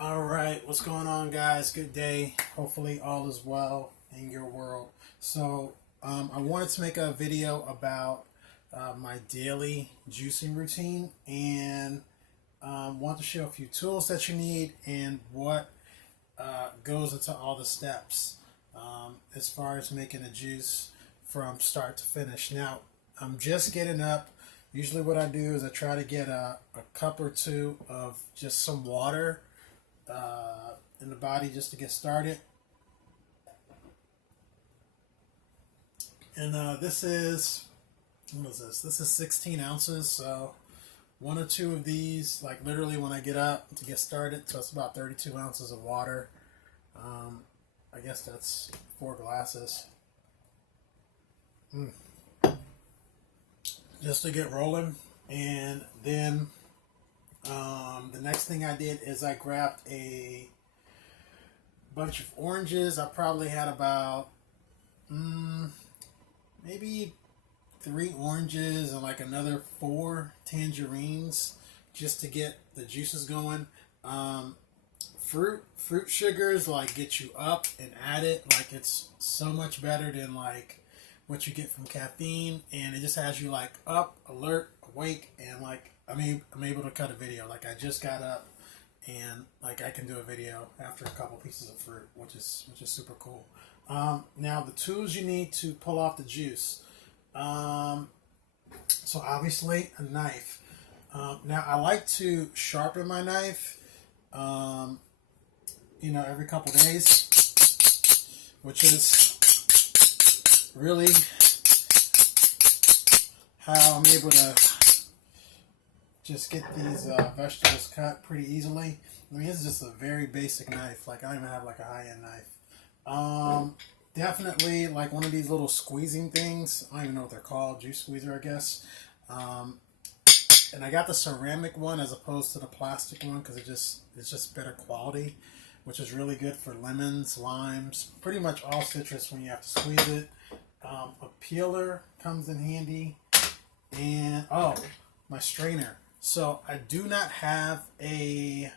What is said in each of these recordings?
All right, what's going on, guys? Good day. Hopefully, all is well in your world. I wanted to make a video about my daily juicing routine and want to show a few tools that you need and what goes into all the steps as far as making a juice from start to finish. Now, I'm just getting up. Usually, what I do is I try to get a cup or two of just some water in the body just to get started. And this is, what is this? This is 16 ounces. So one or two of these, like literally when I get up to get started. So it's about 32 ounces of water. I guess that's 4 glasses. Just to get rolling. And then the next thing I did is I grabbed a bunch of oranges. I probably had about maybe 3 oranges and like another 4 tangerines just to get the juices going. Fruit sugars like get you up and at it. Like it's so much better than like what you get from caffeine, and it just has you like up, alert, awake, and like I'm able to cut a video. Like I just got up and like I can do a video after a couple pieces of fruit, which is super cool. Now the tools you need to pull off the juice. So obviously a knife. Now I like to sharpen my knife, every couple days, which is really how I'm able to just get these vegetables cut pretty easily. I mean, this is just a very basic knife. Like I don't even have like a high-end knife. Definitely like one of these little squeezing things. I don't even know what they're called. Juice squeezer, I guess. And I got the ceramic one as opposed to the plastic one because it's just better quality, which is really good for lemons, limes, pretty much all citrus when you have to squeeze it. A peeler comes in handy, and my strainer. So I do not have or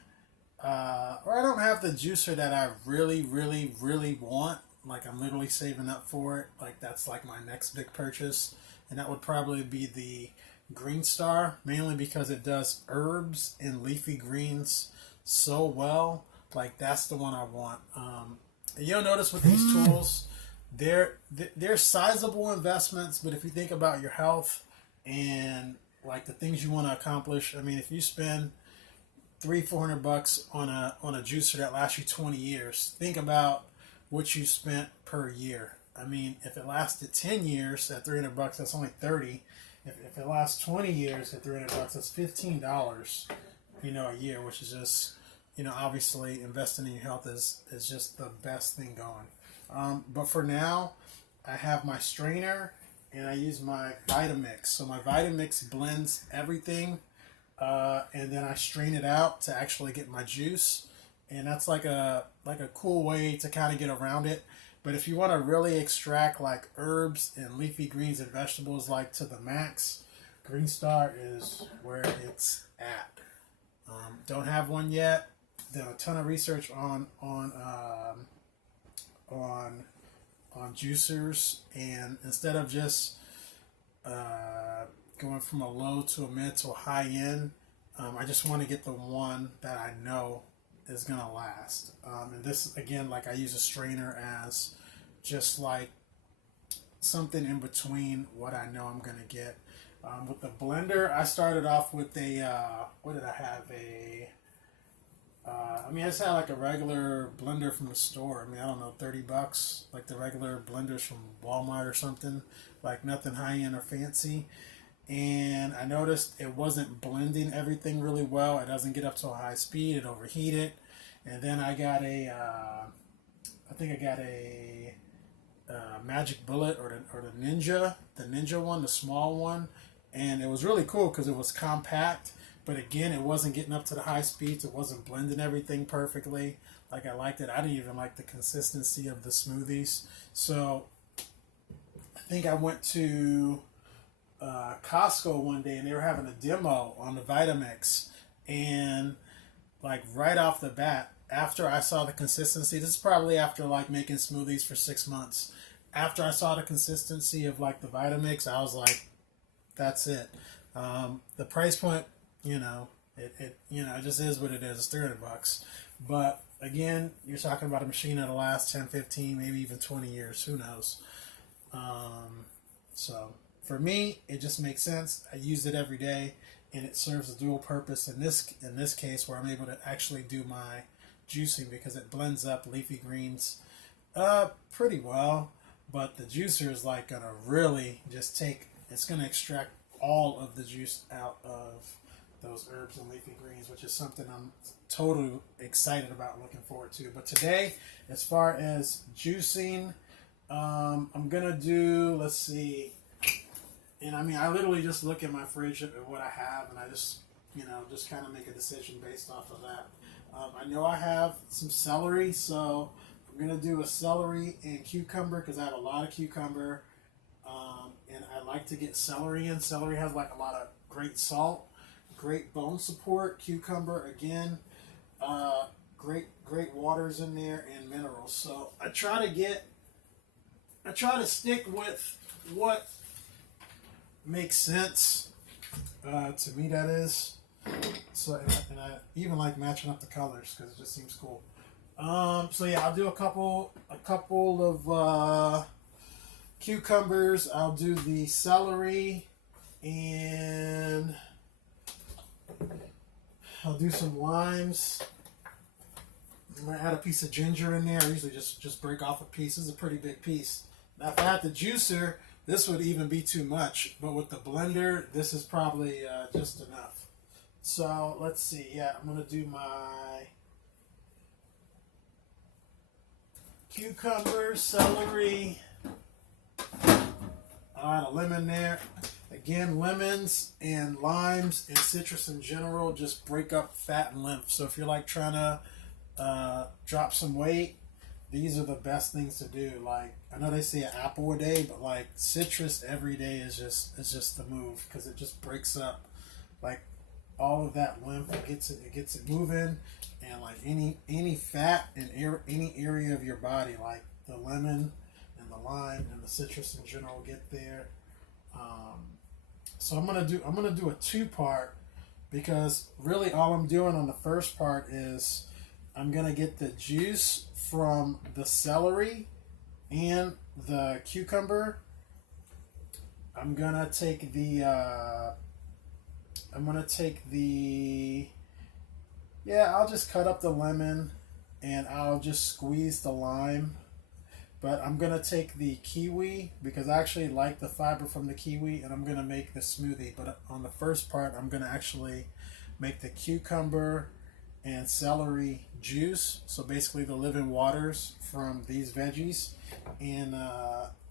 I don't have the juicer that I really, really, really want. Like I'm literally saving up for it. Like that's like my next big purchase, and that would probably be the Green Star, mainly because it does herbs and leafy greens so well. Like that's the one I want. And you'll notice with these tools, they're sizable investments, but if you think about your health and like the things you want to accomplish, I mean, if you spend $300-400 on a juicer that lasts you 20 years, think about what you spent per year. I mean, if it lasted 10 years at $300, that's only 30. If it lasts 20 years at $300, that's $15, a year, which is just, obviously investing in your health is just the best thing going. But for now, I have my strainer and I use my Vitamix. So my Vitamix blends everything, and then I strain it out to actually get my juice. And that's like a cool way to kind of get around it. But if you want to really extract like herbs and leafy greens and vegetables like to the max, Green Star is where it's at. Don't have one yet. Done a ton of research on juicers, and instead of just going from a low to a mid to a high end, I just want to get the one that I know is gonna last. And this again, like I use a strainer as just like something in between what I know I'm gonna get. With the blender, I started off with what did I have? I just had like a regular blender from the store. I don't know, $30, like the regular blenders from Walmart or something, like nothing high end or fancy. And I noticed it wasn't blending everything really well. It doesn't get up to a high speed. It overheated. And then I got I think I got a Magic Bullet or the Ninja one, the small one. And it was really cool because it was compact. But again, it wasn't getting up to the high speeds. It wasn't blending everything perfectly like I liked it. I didn't even like the consistency of the smoothies. So I think I went to Costco one day and they were having a demo on the Vitamix, and like right off the bat, after I saw the consistency, this is probably after like making smoothies for 6 months. After I saw the consistency of like the Vitamix, I was like, that's it. The price point, it just is what it is. It's $300. But again, you're talking about a machine that'll last 10, 15, maybe even 20 years. Who knows? So for me, it just makes sense. I use it every day, and it serves a dual purpose in this case where I'm able to actually do my juicing because it blends up leafy greens pretty well. But the juicer is like gonna really just it's gonna extract all of the juice out of those herbs and leafy greens, which is something I'm totally excited about, looking forward to. But today, as far as juicing, I'm gonna do, let's see, and I mean, I literally just look at my fridge at what I have, and I just, just kind of make a decision based off of that. I know I have some celery, so I'm gonna do a celery and cucumber because I have a lot of cucumber, and I like to get celery in. Celery has like a lot of great salt, great bone support. Cucumber again, great waters in there and minerals. So I try to stick with what makes sense to me. That is. So and I even like matching up the colors because it just seems cool. So yeah, I'll do a couple of cucumbers. I'll do the celery, and I'll do some limes. I'm gonna add a piece of ginger in there. I usually just break off a piece. This is a pretty big piece. Now, if I had the juicer, this would even be too much. But with the blender, this is probably just enough. So let's see. Yeah, I'm gonna do my cucumber, celery. I'll add a lemon there. Again, lemons and limes and citrus in general just break up fat and lymph. So if you're like trying to drop some weight, these are the best things to do. Like, I know they say an apple a day, but like citrus every day is just the move because it just breaks up like all of that lymph. It gets it moving, and like any fat in any area of your body, like the lemon and the lime and the citrus in general, get there. So I'm gonna do a two-part because really all I'm doing on the first part is I'm gonna get the juice from the celery and the cucumber. I'm gonna take the I'll just cut up the lemon and I'll just squeeze the lime. But I'm going to take the kiwi because I actually like the fiber from the kiwi, and I'm going to make the smoothie. But on the first part, I'm going to actually make the cucumber and celery juice. So basically the living waters from these veggies. And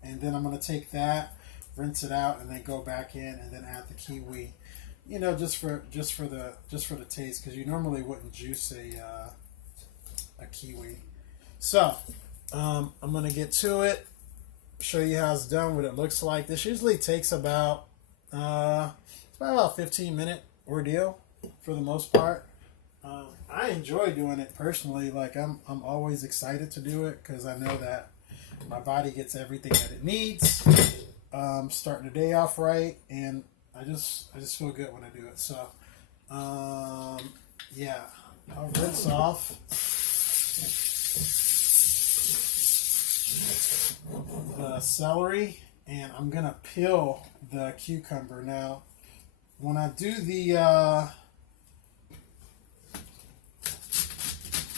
then I'm going to take that, rinse it out, and then go back in and then add the kiwi. Just for the taste, because you normally wouldn't juice a kiwi. So I'm gonna get to it, show you how it's done, what it looks like. This usually takes about 15-minute ordeal for the most part. I enjoy doing it personally. Like I'm always excited to do it because I know that my body gets everything that it needs. Starting the day off right, and I just feel good when I do it. So yeah, I'll rinse off the celery, and I'm gonna peel the cucumber. Now, when I do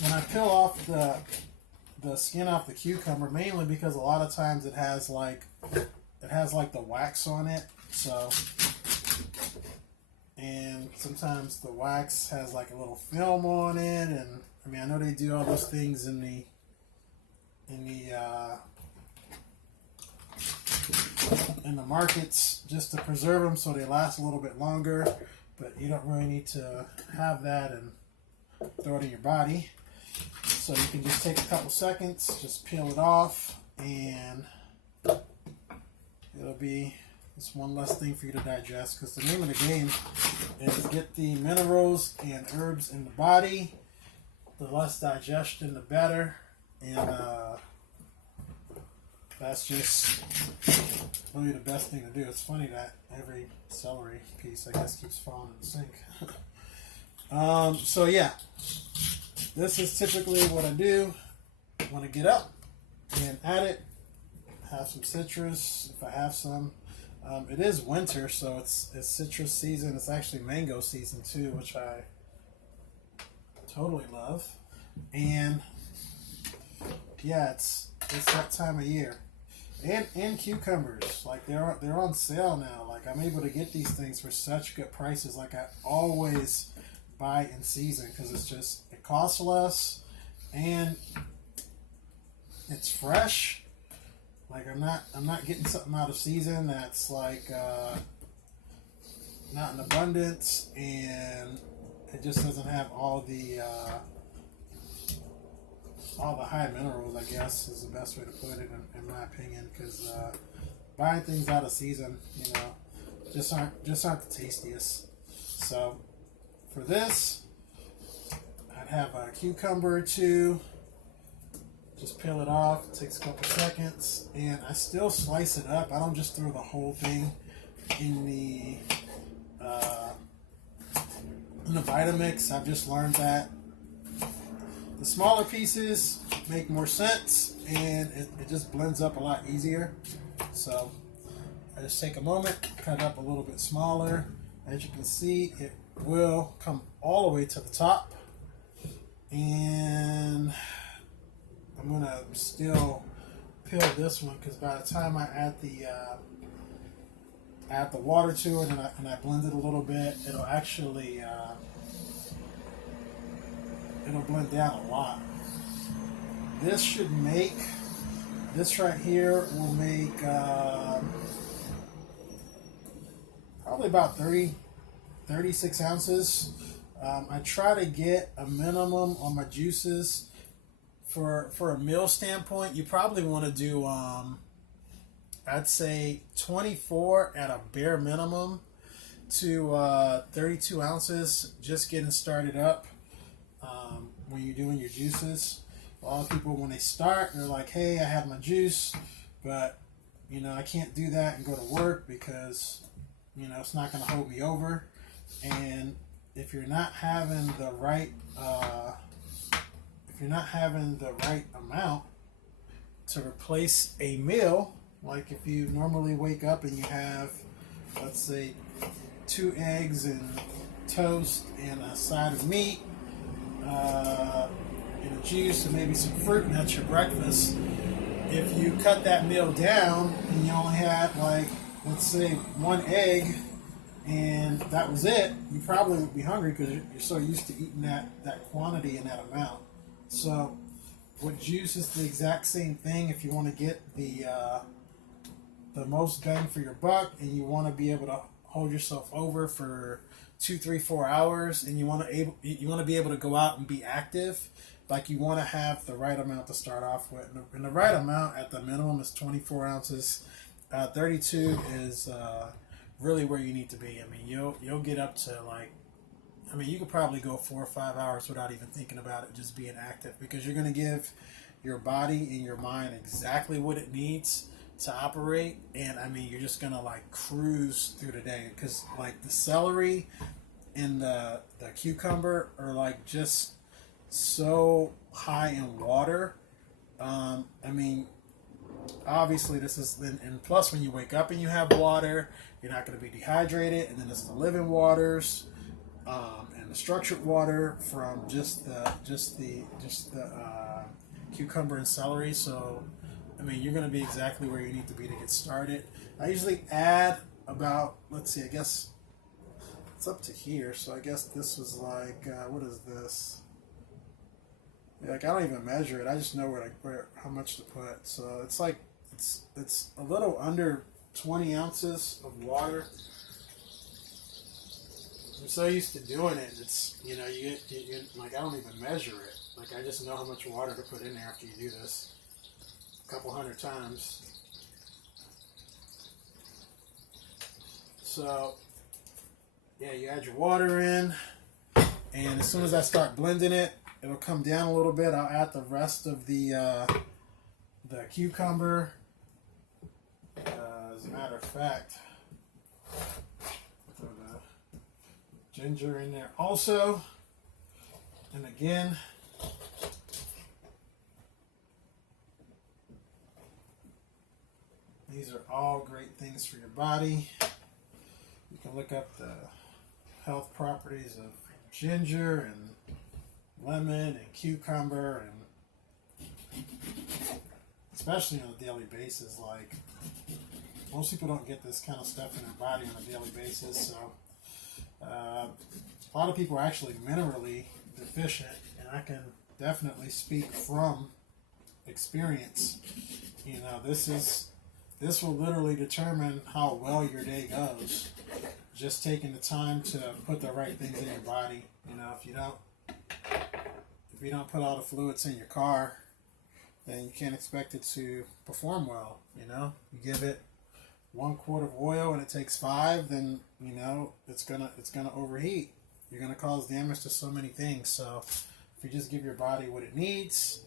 when I peel off the skin off the cucumber, mainly because a lot of times it has like the wax on it. So, and sometimes the wax has like a little film on it, and I mean I know they do all those things in the markets just to preserve them so they last a little bit longer, but you don't really need to have that and throw it in your body. So you can just take a couple seconds, just peel it off, and it'll be just one less thing for you to digest, because the name of the game is get the minerals and herbs in the body the less digestion, the better. And that's just really the best thing to do. It's funny that every celery piece, I guess, keeps falling in the sink. So yeah, this is typically what I do when I get up and add it. Have some citrus if I have some. It is winter, so it's citrus season. It's actually mango season too, which I totally love. And yeah, it's that time of year. And cucumbers, like they're on sale now. Like I'm able to get these things for such good prices. Like I always buy in season because it costs less and it's fresh. Like I'm not getting something out of season that's like not in abundance, and it just doesn't have all the high minerals, I guess is the best way to put it in my opinion. Because buying things out of season, just aren't the tastiest. So for this, I'd have a cucumber or two. Just peel it off. It takes a couple seconds, and I still slice it up. I don't just throw the whole thing in the Vitamix. I've just learned that the smaller pieces make more sense, and it just blends up a lot easier. So I just take a moment, cut it up a little bit smaller. As you can see, it will come all the way to the top, and I'm gonna still peel this one because by the time I add the water to it and I blend it a little bit, it'll actually it'll blend down a lot. This right here will make probably about 36 ounces. I try to get a minimum on my juices. For a meal standpoint, you probably want to do, I'd say 24 at a bare minimum to 32 ounces, just getting started up when you're doing your juices. A lot of people, when they start, they're like, hey, I have my juice, but, I can't do that and go to work because, it's not going to hold me over. And if you're not having the right amount to replace a meal, like if you normally wake up and you have, let's say, 2 eggs and toast and a side of meat, and a juice and maybe some fruit, and that's your breakfast. If you cut that meal down and you only had, like, let's say 1 egg and that was it, you probably would be hungry because you're so used to eating that quantity and that amount. So with juice is the exact same thing. If you want to get the most bang for your buck and you want to be able to hold yourself over for 2, 3, 4 hours, and you want to be able to go out and be active, like you want to have the right amount to start off with. And the right amount at the minimum is 24 ounces. 32 is really where you need to be. I mean, you'll get up to you could probably go 4 or 5 hours without even thinking about it, just being active, because you're going to give your body and your mind exactly what it needs to operate. And you're just going to cruise through the day, because the celery and the cucumber are just so high in water. Obviously this is, and plus when you wake up and you have water, you're not going to be dehydrated, and then it's the living waters and the structured water from just the cucumber and celery. So you're going to be exactly where you need to be to get started. I usually add about, let's see, I guess it's up to here, so I guess this was what is this? I don't even measure it. I just know where how much to put. So it's it's a little under 20 ounces of water. I'm so used to doing it. It's you I don't even measure it. I just know how much water to put in there after you do this a couple hundred times. So yeah, you add your water in, and as soon as I start blending it, it'll come down a little bit. I'll add the rest of the cucumber. As a matter of fact, throw the ginger in there also. And again, these are all great things for your body. You can look up the health properties of ginger and lemon and cucumber, and especially on a daily basis. Like, most people don't get this kind of stuff in their body on a daily basis, so a lot of people are actually minerally deficient, and I can definitely speak from experience. You know, this will literally determine how well your day goes. Just taking the time to put the right things in your body. You know, if you don't put all the fluids in your car, then you can't expect it to perform well. You know, you give it 1 quart of oil and it takes 5, then you know it's gonna overheat. You're gonna cause damage to so many things. So if you just give your body what it needs,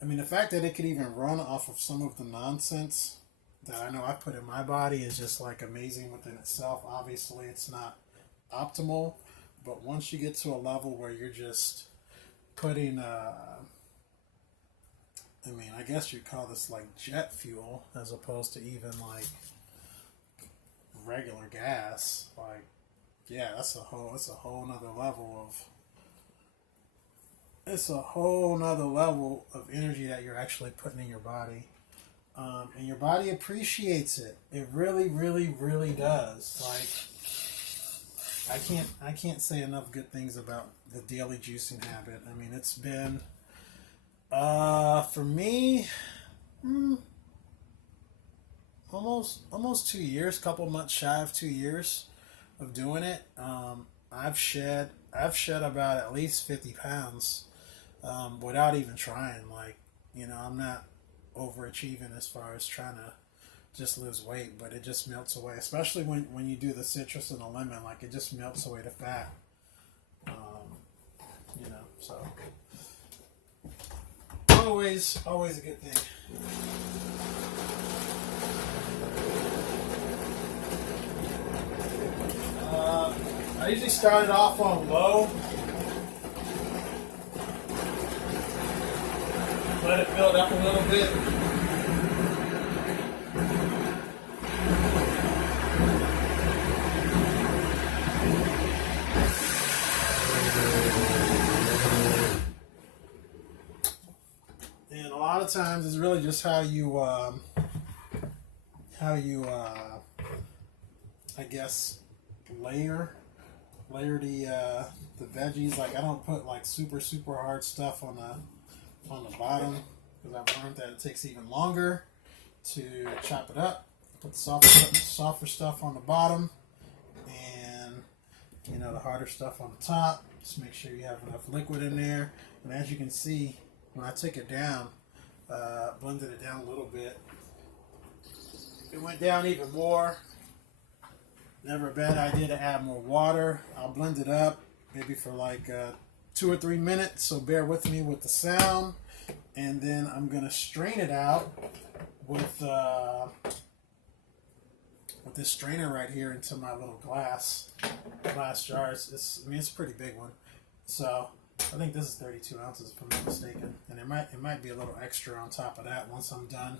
I mean, the fact that it could even run off of some of the nonsense that I know I put in my body is just like amazing within itself. Obviously, it's not optimal, but once you get to a level where you're just putting, I mean, I guess you'd call this like jet fuel as opposed to even like regular gas. Like, yeah, it's a whole nother level of energy that you're actually putting in your body. And your body appreciates it. It really, really, really does. Like, I can't say enough good things about the daily juicing habit. I mean, it's been, for me, almost 2 years, couple months shy of 2 years of doing it. I've shed about at least 50 pounds, without even trying. Like, you know, I'm not overachieving as far as trying to just lose weight, but it just melts away, especially when you do the citrus and the lemon. Like, it just melts away the fat. You know, so always a good thing. I usually start it off on low, let it build up a little bit. And a lot of times it's really just how you I guess layer the veggies. Like, I don't put like super hard stuff on the bottom, because I've learned that it takes even longer to chop it up. Put the softer stuff on the bottom, and you know, the harder stuff on the top. Just make sure you have enough liquid in there. And as you can see, when I took it down, blended it down a little bit, it went down even more. Never a bad idea to add more water. I'll blend it up maybe for like 2 or 3 minutes, so bear with me with the sound. And then I'm gonna strain it out with this strainer right here into my little glass jar. It's a pretty big one, so I think this is 32 ounces if I'm not mistaken, and it might be a little extra on top of that once I'm done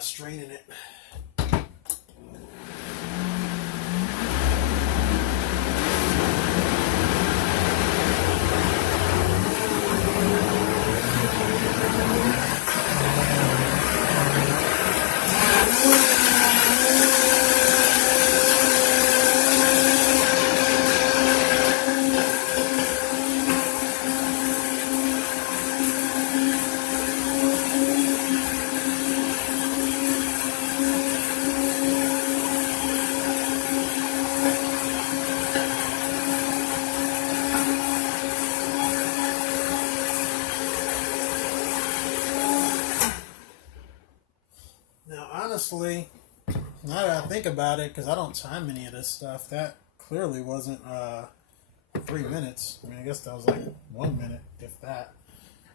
straining it. Honestly, now that I think about it, because I don't time any of this stuff, that clearly wasn't 3 minutes. I mean, I guess that was like 1 minute, if that.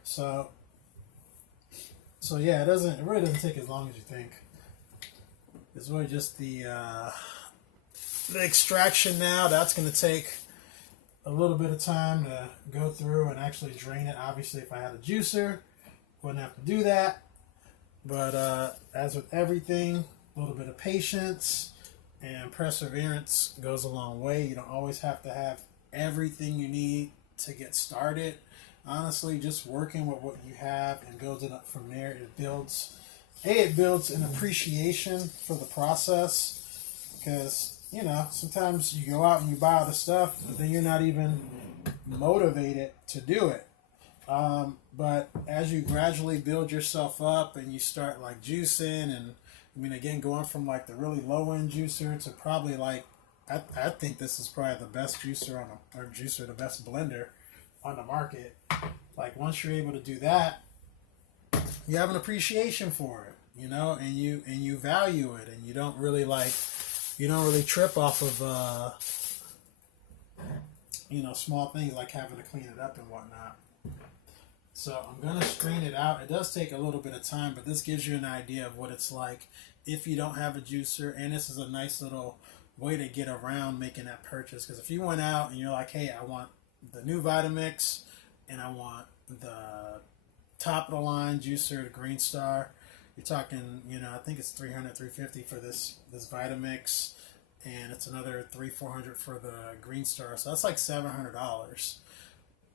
So, so yeah, it really doesn't take as long as you think. It's really just the extraction now. That's going to take a little bit of time to go through and actually drain it. Obviously, if I had a juicer, wouldn't have to do that. But as with everything, a little bit of patience and perseverance goes a long way. You don't always have to have everything you need to get started. Honestly, just working with what you have and building up from there, it builds an appreciation for the process, because sometimes you go out and you buy all the stuff, but then you're not even motivated to do it. But as you gradually build yourself up and you start like juicing, and I mean, again, going from like the really low end juicer to probably like, I think this is probably the best juicer the best blender on the market. Like, once you're able to do that, you have an appreciation for it, and you value it, and you don't really trip off of small things like having to clean it up and whatnot. So I'm going to strain it out. It does take a little bit of time, but this gives you an idea of what it's like if you don't have a juicer. And this is a nice little way to get around making that purchase. Because if you went out and you're like, hey, I want the new Vitamix and I want the top of the line juicer, the Green Star, you're talking, I think it's $300, $350 for this Vitamix, and it's another $300, $400 for the Green Star. So that's like $700.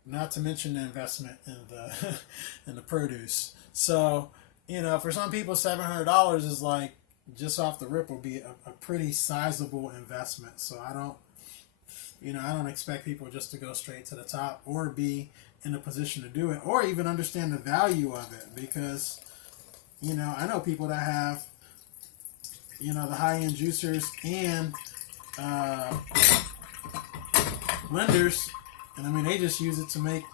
Not to mention the investment in the in the produce. So, for some people, $700 is like, just off the rip, will be a pretty sizable investment. So I don't expect people just to go straight to the top or be in a position to do it, or even understand the value of it, because I know people that have the high-end juicers and blenders, and I mean, they just use it to make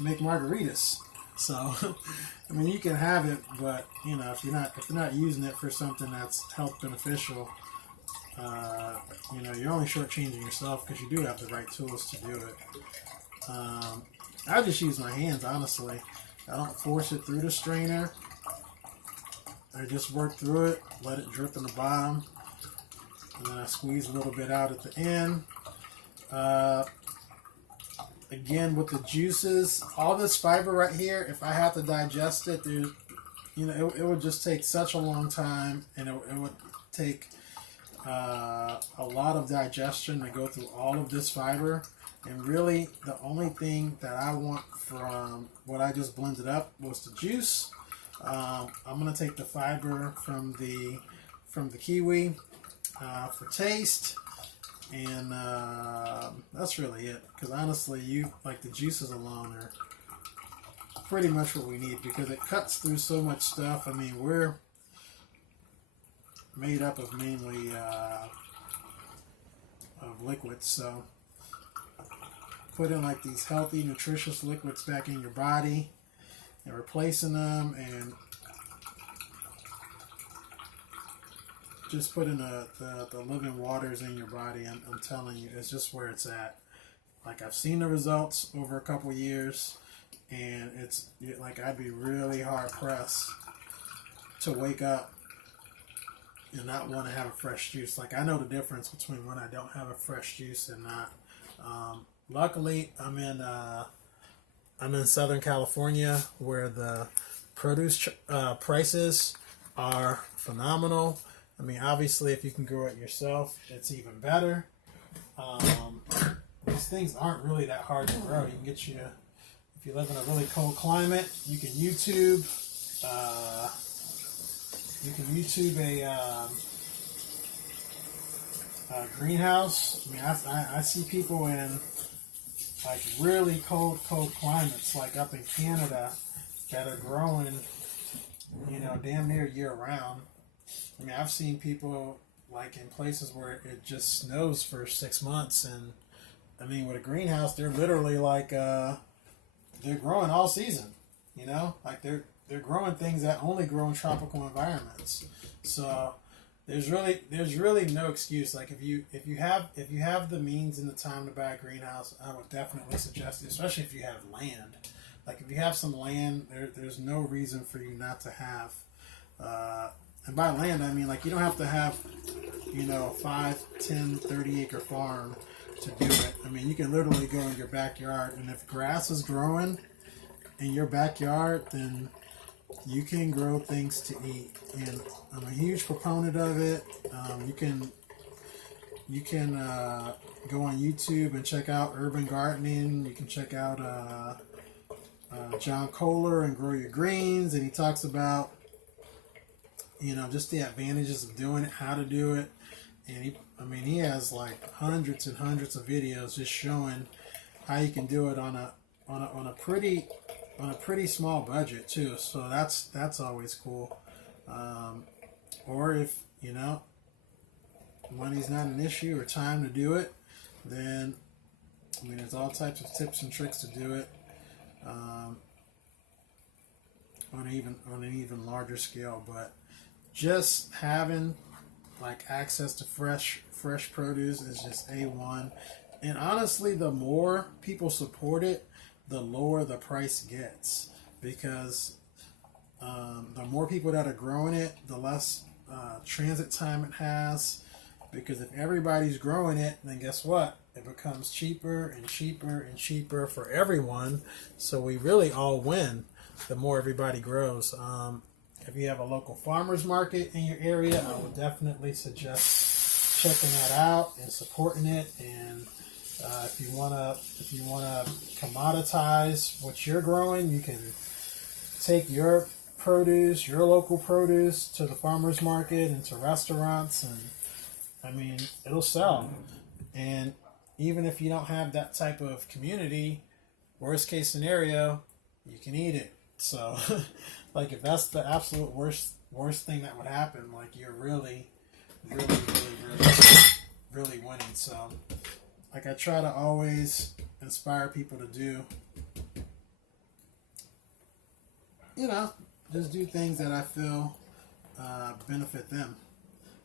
margaritas. So I mean, you can have it, but if you're not using it for something that's health beneficial, you're only shortchanging yourself, because you do have the right tools to do it. I just use my hands, honestly. I don't force it through the strainer. I just work through it, let it drip in the bottom, and then I squeeze a little bit out at the end. Again, with the juices, all this fiber right here, if I have to digest it, it would just take such a long time, and it would take a lot of digestion to go through all of this fiber. And really, the only thing that I want from what I just blended up was the juice. I'm going to take the fiber from the kiwi for taste, and that's really it. Because honestly, the juices alone are pretty much what we need, because it cuts through so much stuff. I mean, we're made up of mainly of liquids, so put in like these healthy, nutritious liquids back in your body and replacing them, and just putting the living waters in your body. I'm telling you, it's just where it's at. Like, I've seen the results over a couple years, and it's like, I'd be really hard pressed to wake up and not want to have a fresh juice. Like, I know the difference between when I don't have a fresh juice and not. Luckily, I'm in Southern California, where the produce prices are phenomenal. I mean, obviously, if you can grow it yourself, it's even better. These things aren't really that hard to grow. You can if you live in a really cold climate, you can YouTube a greenhouse. I mean, I see people in like really cold climates, like up in Canada, that are growing, damn near year round. I mean, I've seen people like in places where it just snows for 6 months, and I mean, with a greenhouse, they're literally like they're growing all season. Like they're growing things that only grow in tropical environments. So there's really no excuse. Like if you have the means and the time to buy a greenhouse, I would definitely suggest it, especially if you have land. Like if you have some land, there's no reason for you not to have. And by land, I mean like you don't have to have 5, 10, 30 acre farm to do it. I mean you can literally go in your backyard, and if grass is growing in your backyard, then you can grow things to eat. And I'm a huge proponent of it. You can go on YouTube and check out urban gardening. You can check out John Kohler and Grow Your Greens, and he talks about just the advantages of doing it, how to do it, and he has like hundreds and hundreds of videos just showing how you can do it on a pretty small budget too. So that's always cool. Or if money's not an issue or time to do it, then there's all types of tips and tricks to do it on an even larger scale. But just having like access to fresh produce is just A1. And honestly, the more people support it, the lower the price gets, because the more people that are growing it, the less transit time it has. Because if everybody's growing it, then guess what? It becomes cheaper and cheaper and cheaper for everyone. So we really all win the more everybody grows. If you have a local farmers market in your area, I would definitely suggest checking that out and supporting it. And if you wanna commoditize what you're growing, you can take your produce, your local produce, to the farmers market and to restaurants, and it'll sell. And even if you don't have that type of community, worst case scenario, you can eat it. So like if that's the absolute worst thing that would happen, like you're really winning. So like I try to always inspire people to do, just do things that I feel benefit them,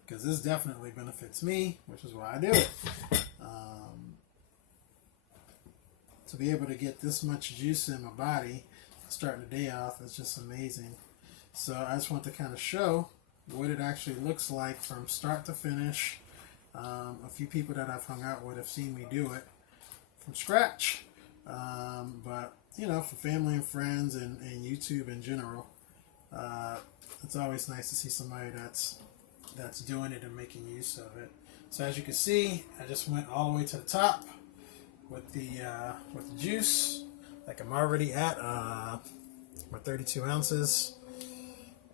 because this definitely benefits me, which is why I do it. To be able to get this much juice in my body starting the day off is just amazing. So I just want to kind of show what it actually looks like from start to finish. A few people that I've hung out with have seen me do it from scratch. But for family and friends and YouTube in general, it's always nice to see somebody that's doing it and making use of it. So as you can see, I just went all the way to the top with the juice. Like I'm already at my 32 ounces,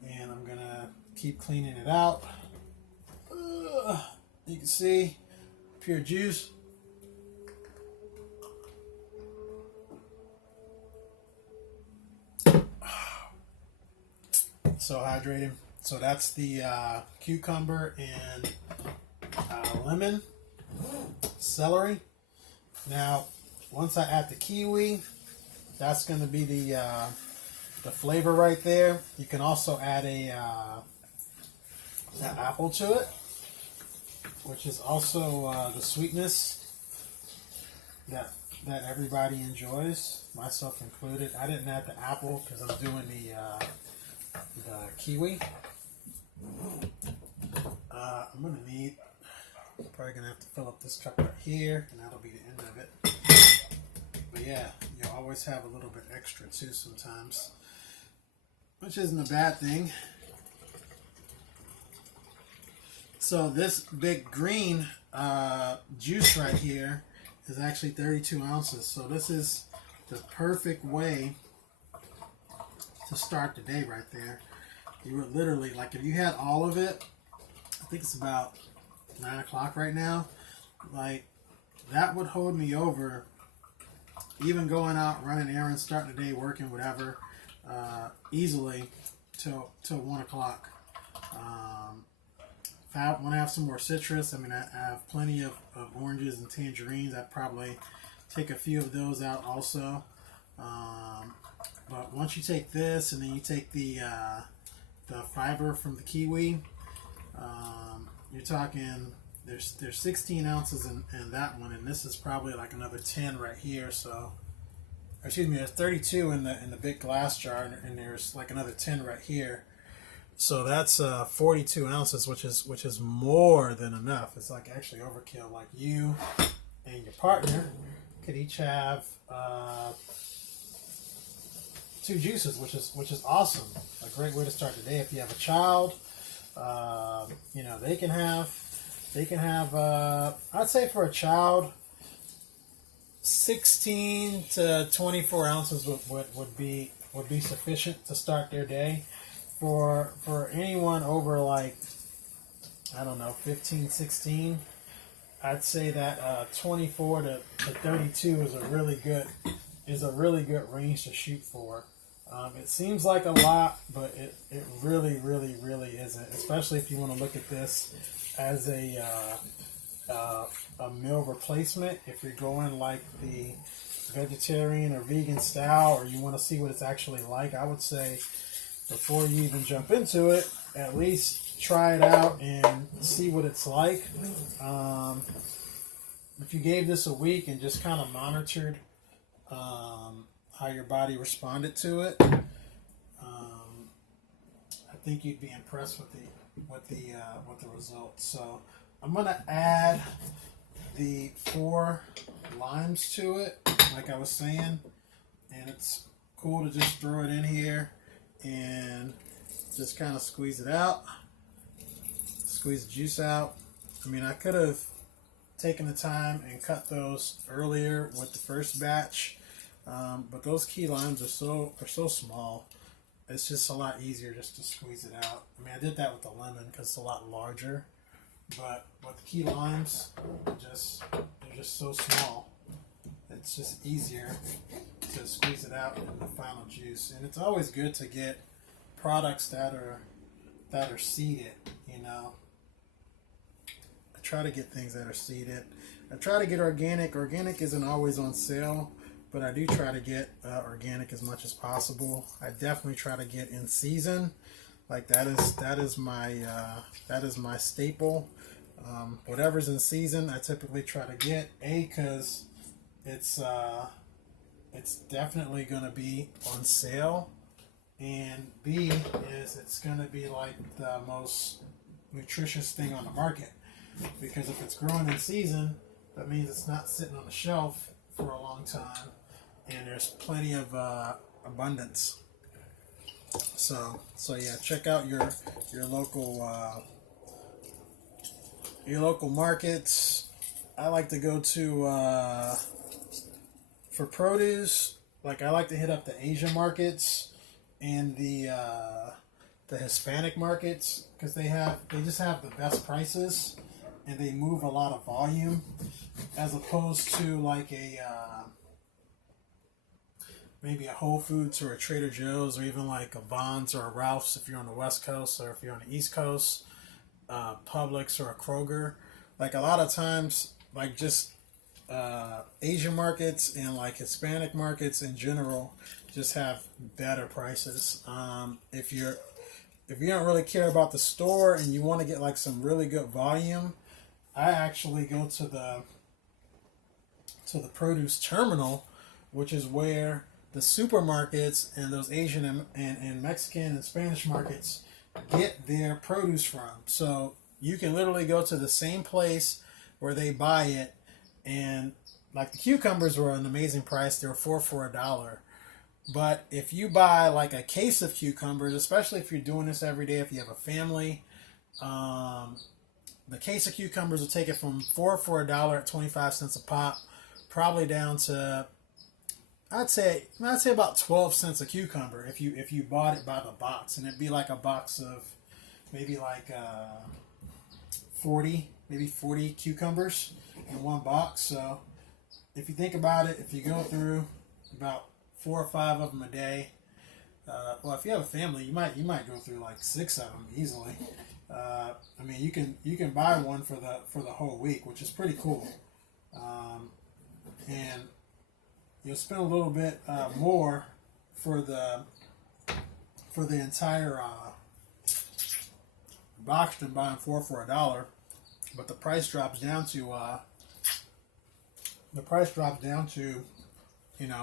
and I'm gonna keep cleaning it out. You can see pure juice. So hydrating. So that's the cucumber and lemon, celery. Now, once I add the kiwi, that's going to be the flavor right there. You can also add an apple to it, which is also the sweetness that everybody enjoys, myself included. I didn't add the apple because I'm doing the kiwi. I'm going to need, probably going to have to fill up this cup right here, and that'll be the end of it. But yeah, you'll always have a little bit extra too sometimes, which isn't a bad thing. So this big green juice right here is actually 32 ounces. So this is the perfect way to start the day right there. You would literally, like if you had all of it, I think it's about 9 o'clock right now, like that would hold me over, even going out, running errands, starting the day, working, whatever, easily till 1 o'clock. If I want to have some more citrus, I have plenty of oranges and tangerines. I'd probably take a few of those out also. But once you take this and then you take the fiber from the kiwi, You're talking there's 16 ounces in that one, and this is probably like another 10 right here. So, excuse me, there's 32 in the big glass jar, and there's like another 10 right here. So that's 42 ounces, which is more than enough. It's like actually overkill. Like you and your partner could each have 2 juices, which is awesome. A great way to start the day. If you have a child, you know, they can have I'd say for a child 16 to 24 ounces would be sufficient to start their day. For anyone over like, I don't know, 15, 16, I'd say that 24 to 32 is a really good range to shoot for. It seems like a lot, but it really, really, really isn't. Especially if you want to look at this as a meal replacement. If you're going like the vegetarian or vegan style, or you want to see what it's actually like, I would say before you even jump into it, at least try it out and see what it's like. If you gave this a week and just kind of monitored how your body responded to it, I think you'd be impressed with the results. So I'm gonna add the 4 limes to it, like I was saying, and it's cool to just throw it in here and just kind of squeeze it out, squeeze the juice out. I mean, I could have taken the time and cut those earlier with the first batch, but those key limes are so small. It's just a lot easier just to squeeze it out. I mean, I did that with the lemon because it's a lot larger, but with the key limes, they're just so small. It's just easier to squeeze it out in the final juice. And it's always good to get products that are seeded, you know. I try to get things that are seeded. I try to get organic. Organic isn't always on sale, but I do try to get organic as much as possible. I definitely try to get in season. Like that is my staple. Whatever's in season, I typically try to get. Because it's definitely going to be on sale, and B is it's going to be like the most nutritious thing on the market, because if it's growing in season, that means it's not sitting on the shelf for a long time, and there's plenty of abundance. So yeah, check out your local markets. I like to go to for produce. Like I like to hit up the Asian markets and the Hispanic markets, because they just have the best prices, and they move a lot of volume, as opposed to like maybe a Whole Foods or a Trader Joe's, or even like a Vons or a Ralph's if you're on the West Coast, or if you're on the East Coast, Publix or a Kroger. Like a lot of times, like just Asian markets and like Hispanic markets in general just have better prices. If you don't really care about the store and you want to get like some really good volume, I actually go to the produce terminal, which is where the supermarkets and those Asian and Mexican and Spanish markets get their produce from. So you can literally go to the same place where they buy it, and like the cucumbers were an amazing price. They were 4 for $1. But if you buy like a case of cucumbers, especially if you're doing this every day, if you have a family, the case of cucumbers will take it from 4 for $1 at 25 cents a pop, probably down to I'd say about 12 cents a cucumber if you bought it by the box, and it'd be like a box of maybe like 40 cucumbers in one box. So if you think about it, if you go through about 4 or 5 of them a day, well, if you have a family, you might go through like 6 of them easily. I mean, you can buy one for the whole week, which is pretty cool, and you'll spend a little bit more for the entire boxed and buy them four for $1, but the price drops down to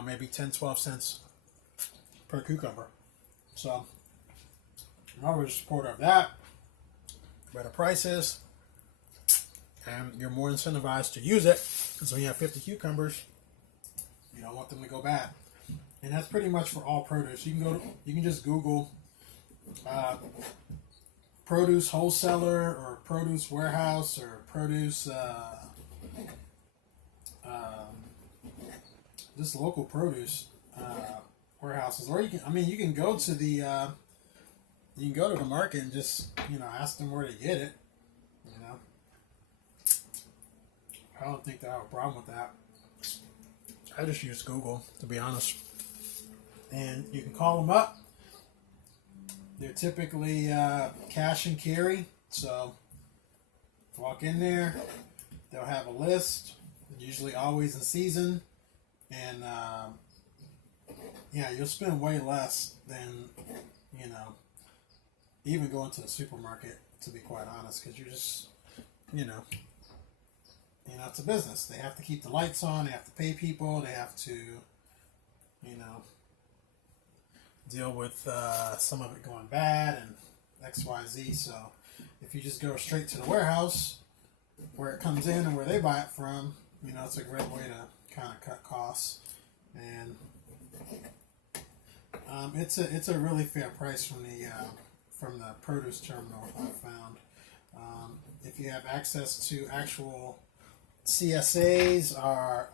maybe 10-12 cents per cucumber. So I'm always a supporter of that. Better prices, and you're more incentivized to use it. So when you have 50 cucumbers, you don't want them to go bad. And that's pretty much for all produce. You can just Google produce wholesaler or produce warehouse or produce just local produce warehouses. Or you can go to the market and just ask them where to get it. I don't think they have a problem with that. I just use Google, to be honest. And you can call them up. They're typically cash and carry. So walk in there. They'll have a list. Usually always in season. And you'll spend way less than, even going to the supermarket, to be quite honest. Because you're just, it's a business. They have to keep the lights on. They have to pay people. They have to, deal with some of it going bad and X, Y, Z. So if you just go straight to the warehouse where it comes in and where they buy it from, it's a great way to kind of cut costs. And it's a really fair price from the produce terminal I found. If you have access to actual CSAs or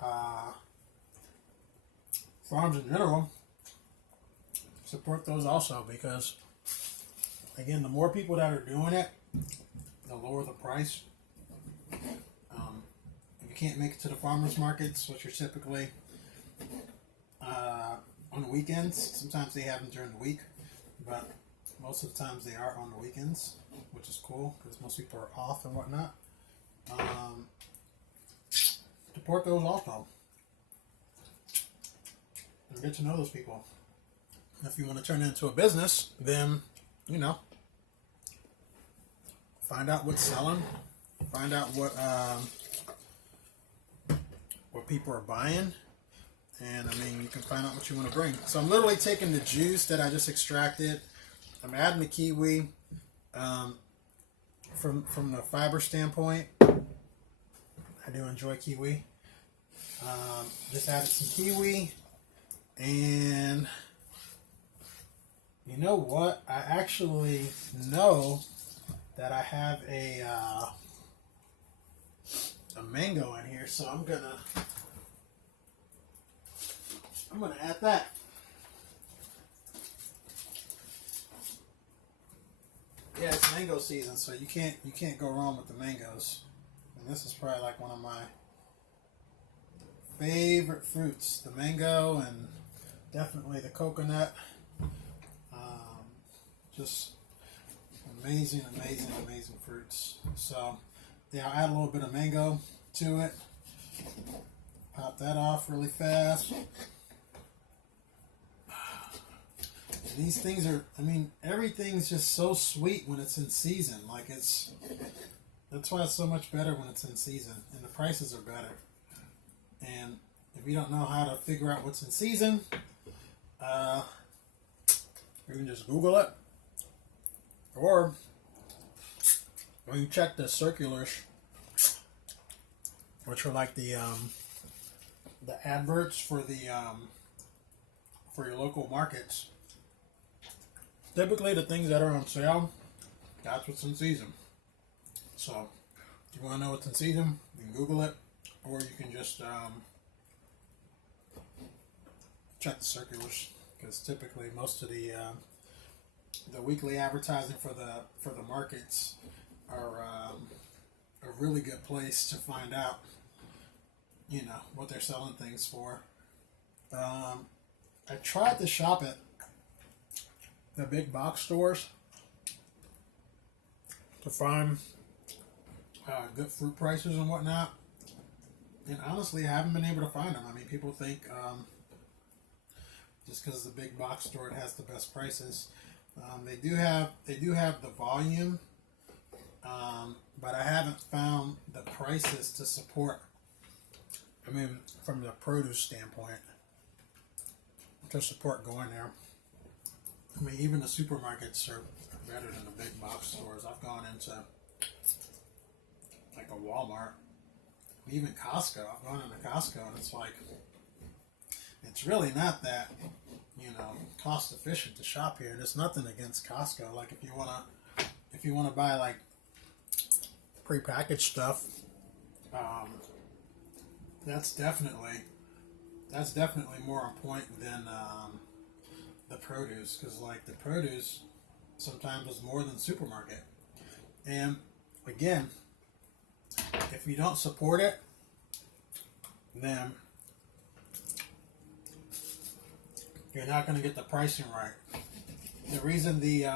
farms in general, support those also, because again, the more people that are doing it, the lower the price. If you can't make it to the farmers markets, which are typically on the weekends, sometimes they have them during the week, but most of the times they are on the weekends, which is cool because most people are off and whatnot. Support those also and get to know those people. If you want to turn it into a business, then find out what's selling, find out what people are buying, and you can find out what you want to bring. So I'm literally taking the juice that I just extracted. I'm adding the kiwi from the fiber standpoint. I do enjoy kiwi. Just added some kiwi, and you know what? I actually know that I have a mango in here, so I'm gonna add that. Yeah, it's mango season, so you can't go wrong with the mangoes. And this is probably like one of my favorite fruits, the mango, and definitely the coconut. Just amazing fruits. So yeah, I'll add a little bit of mango to it. Pop that off really fast. And these things are, everything's just so sweet when it's in season. That's why it's so much better when it's in season, and the prices are better. And if you don't know how to figure out what's in season, you can just Google it, or you check the circulars, which are like the adverts for your local markets. Typically, the things that are on sale, that's what's in season. So, if you want to know what's in season, you can Google it, or you can just check the circulars, because typically most of the weekly advertising for the markets are a really good place to find out, what they're selling things for. I tried to shop at the big box stores to find good fruit prices and whatnot, and honestly, I haven't been able to find them. People think just because it's a big box store, it has the best prices. They do have the volume but I haven't found the prices to support. I mean, from the produce standpoint, to support going there. I mean, even the supermarkets are better than the big box stores. I've gone into like a Walmart, even Costco. I've gone into Costco, and it's like, it's really not that, cost efficient to shop here. There's nothing against Costco. Like if you wanna buy like prepackaged stuff, that's definitely more on point than the produce, because like the produce sometimes is more than supermarket. And again, if you don't support it, then you're not going to get the pricing right. The reason the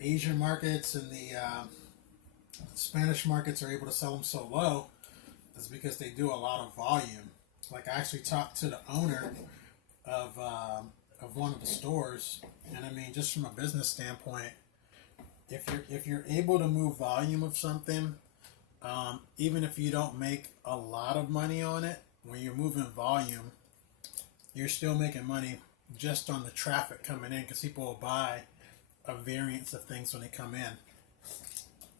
Asian markets and the Spanish markets are able to sell them so low is because they do a lot of volume. Like, I actually talked to the owner of one of the stores, and I mean, just from a business standpoint, if you're able to move volume of something, even if you don't make a lot of money on it, when you're moving volume, you're still making money just on the traffic coming in, because people will buy a variance of things when they come in.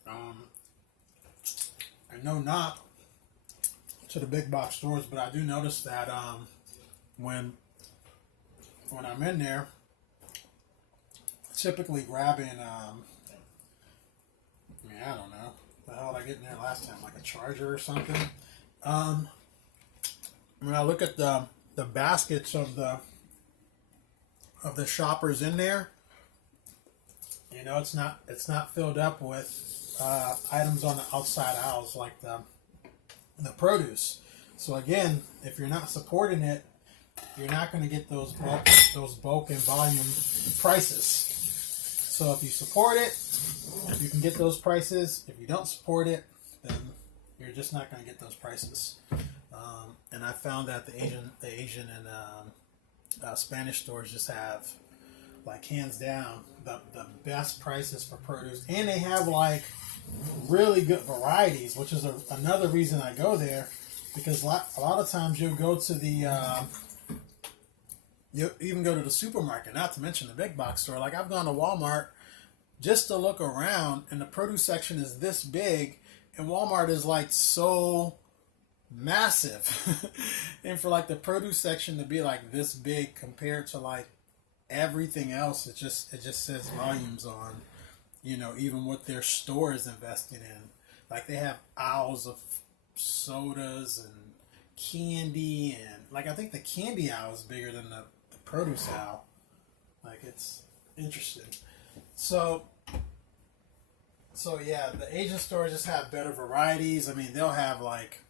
I know not to the big box stores, but I do notice that when I'm in there, typically grabbing I don't know, the hell did I get in there last time, like a charger or something. When I look at the baskets of the shoppers in there, it's not filled up with items on the outside aisles like the produce. So again, if you're not supporting it, you're not going to get those bulk and volume prices. So if you support it, you can get those prices. If you don't support it, then you're just not going to get those prices. And I found that the Asian and Spanish stores just have, like, hands down, the best prices for produce, and they have like really good varieties, which is another reason I go there, because a lot of times you'll go to you even go to the supermarket, not to mention the big box store. Like, I've gone to Walmart just to look around, and the produce section is this big, and Walmart is like so massive. And for like the produce section to be like this big compared to like everything else, it just says volumes on, even what their store is investing in. Like, they have aisles of sodas and candy, and like, I think the candy aisle is bigger than the produce aisle. Like, it's interesting. So yeah, the Asian stores just have better varieties. I mean, they'll have like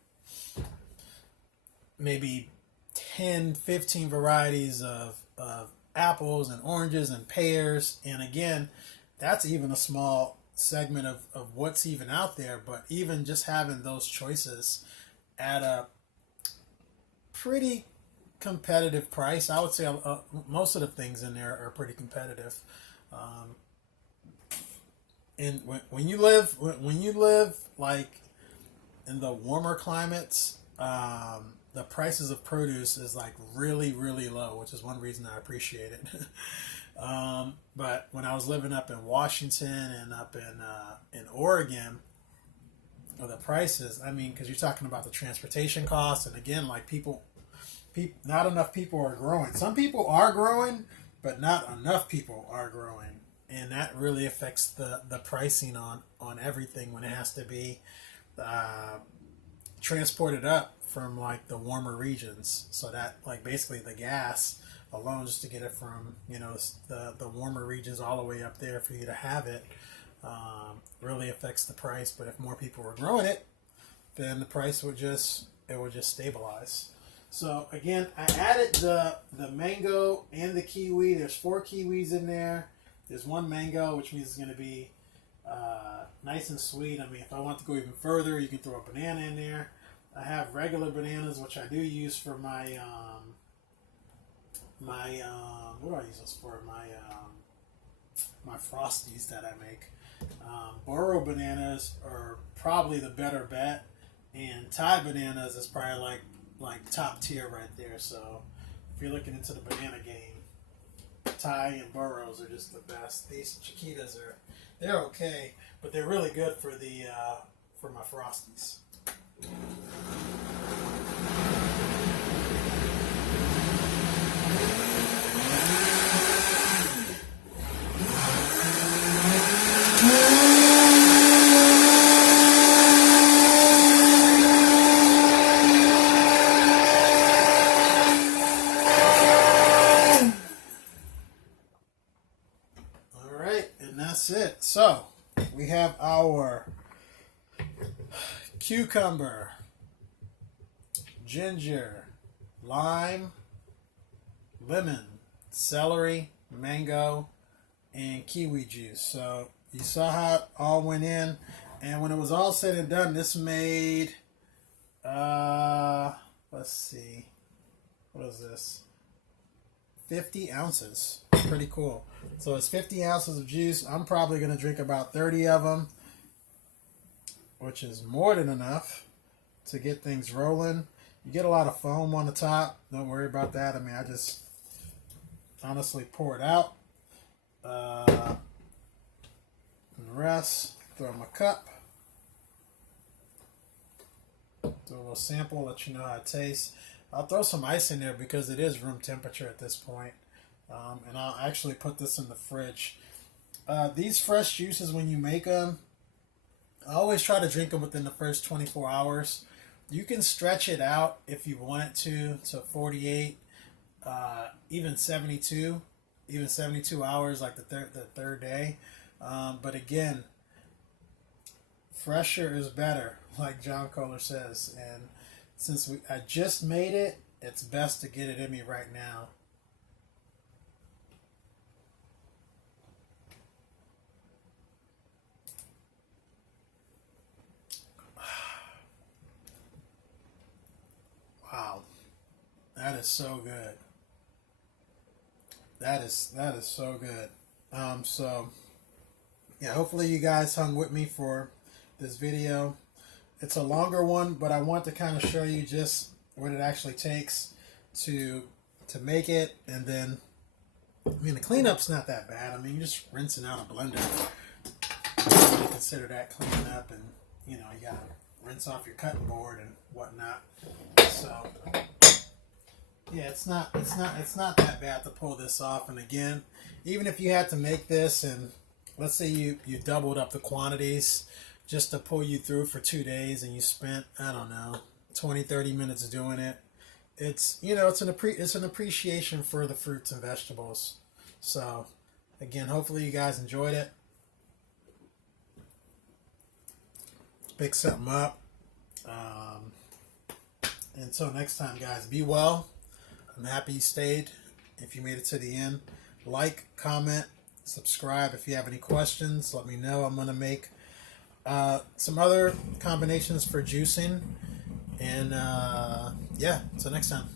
maybe 10, 15 varieties of apples and oranges and pears. And again, that's even a small segment of what's even out there. But even just having those choices at a pretty competitive price, I would say most of the things in there are pretty competitive. And when you live like in the warmer climates, the prices of produce is like really, really low, which is one reason I appreciate it. But when I was living up in Washington and up in Oregon, the prices, I mean, because you're talking about the transportation costs, and again, like people, not enough people are growing. Some people are growing, but not enough people are growing. And that really affects the pricing on everything when it has to be transported up from like the warmer regions. So that, like, basically the gas alone, just to get it from the warmer regions all the way up there for you to have it, really affects the price. But if more people were growing it, then the price would just stabilize. So again, I added the mango and the kiwi. There's 4 kiwis in there. There's 1 mango, which means it's going to be nice and sweet. I mean, if I want to go even further, you can throw a banana in there. I have regular bananas, which I do use for my what do I use this for? My Frosties that I make. Boro bananas are probably the better bet, and Thai bananas is probably like top tier right there. So if you're looking into the banana game, Thai and Burros are just the best. These Chiquitas they're okay, but they're really good for for my Frosties. All right, and that's it. So we have our cucumber, ginger, lime, lemon, celery, mango, and kiwi juice. So you saw how it all went in, and when it was all said and done, this made let's see, what is this? 50 ounces. Pretty cool. So it's 50 ounces of juice. I'm probably going to drink about 30 of them, which is more than enough to get things rolling. You get a lot of foam on the top. Don't worry about that. I mean, I just honestly pour it out. And the rest, throw in my cup. Do a little sample, let you know how it tastes. I'll throw some ice in there because it is room temperature at this point. And I'll actually put this in the fridge. These fresh juices, when you make them, I always try to drink them within the first 24 hours. You can stretch it out if you want it to 48, even 72 hours, like the third day. But again, fresher is better, like John Kohler says. And since I just made it, it's best to get it in me right now. Wow, that is so good. That is so good. So yeah, hopefully you guys hung with me for this video. It's a longer one, but I want to kind of show you just what it actually takes to make it, and then I mean the cleanup's not that bad. I mean you're just rinsing out a blender. You consider that cleaning up, and you know you gotta rinse off your cutting board and whatnot. So yeah, it's not that bad to pull this off. And again, even if you had to make this, and let's say you doubled up the quantities just to pull you through for 2 days, and you spent, I don't know, 20-30 minutes doing it, it's, you know, it's an appreciation for the fruits and vegetables. So again, hopefully you guys enjoyed it. Pick something up. Until next time, guys, be well. I'm happy you stayed. If you made it to the end, like, comment, subscribe. If you have any questions, let me know. I'm going to make some other combinations for juicing. And yeah, until next time.